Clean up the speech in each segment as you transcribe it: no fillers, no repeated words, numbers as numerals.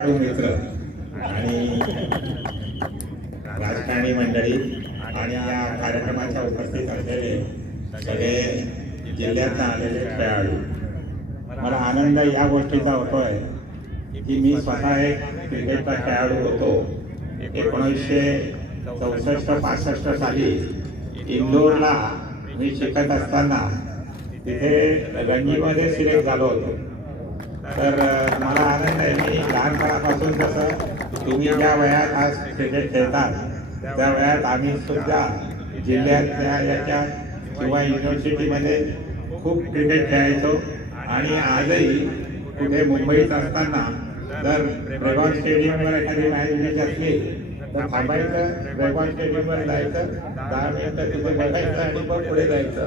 मित्र आणि राजकारणी मंडळी आणि या कार्यक्रमाच्या उपस्थित असलेले सगळे जिल्ह्यात आलेले खेळाडू, मला आनंद या गोष्टीचा होतोय की मी स्वतः एक क्रिकेटचा खेळाडू होतो. 1964-65 साली इंदोरला मी शिकत असताना तिथे रणजीमध्ये सिलेक्ट झालो होतो. तर मला आनंद आहे की लहानपणापासून जसं तुम्ही ज्या वयात आज क्रिकेट खेळतात त्या वयात आम्ही सुद्धा जिल्ह्यातल्या याच्या किंवा युनिव्हर्सिटीमध्ये खूप क्रिकेट खेळायचो. आणि आजही कुठे मुंबईत असताना जर रेगॉन स्टेडियमवर एखादी मॅच घ्यायची असली तर थांबायचं, रेगॉन स्टेडियमवर जायचं, 10 मिनिटं तिथे बघायचं आणि मग पुढे जायचं.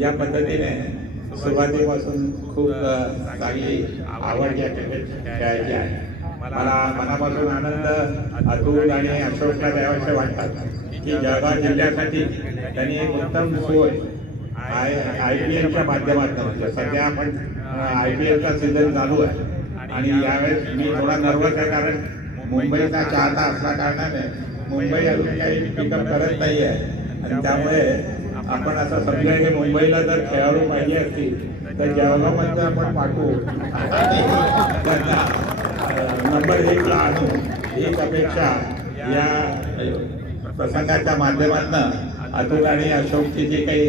या पद्धतीने सुरुवातीपासून खूप चांगली आवड या क्रिकेट खेळायची आहे. मला मनापासून आनंद अतुल आणि अशोकला द्यावासे वाटतात की जळगाव जिल्ह्यासाठी त्यांनी एक उत्तम सोय IPL माध्यमातून, सध्या आपण IPLचा सीझन चालू आहे आणि यावेळेस मी थोडा नर्वस आहे कारण मुंबईचा चाहता असल्या कारणाने मुंबई अजून काही पिकअप करत नाही आहे. आणि त्यामुळे आपण असं समजा की मुंबईला जर खेळाडू पाहिजे असतील तर जळगावमध्ये आपण पाठवू त्यांना नंबर 1ला आणू, हीच अपेक्षा या प्रसंगाच्या माध्यमातून अतुल आणि अशोकची जी काही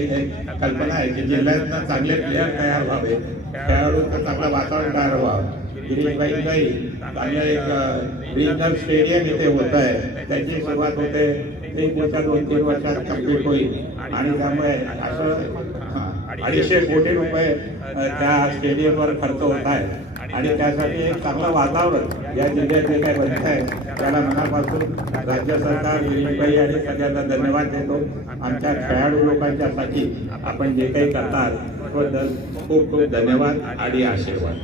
कल्पना आहे की जिल्ह्यातनं चांगले प्लेयर तयार व्हावे, खेळाडूंचं चांगलं वातावरण तयार व्हावं. गिरीशबाईंनाही चांगलं एक रिजनल स्टेडियम इथे होत आहे, त्याची सुरुवात होते, ते पुढच्या 2-3 वर्षात कम्प्लीट होईल. आणि त्यामुळे असं 250 कोटी रुपये त्या स्टेडियमवर खर्च होत आहे. आणि त्यासाठी एक चांगलं वातावरण या जिल्ह्यात जे काही बनत आहे त्याला मनापासून राज्य सरकार, गिरीशबाई आणि सगळ्यांना धन्यवाद देतो. आमच्या खेळाडू लोकांच्यासाठी आपण जे काही करतात त्याबद्दल खूप खूप धन्यवाद आणि आशीर्वाद.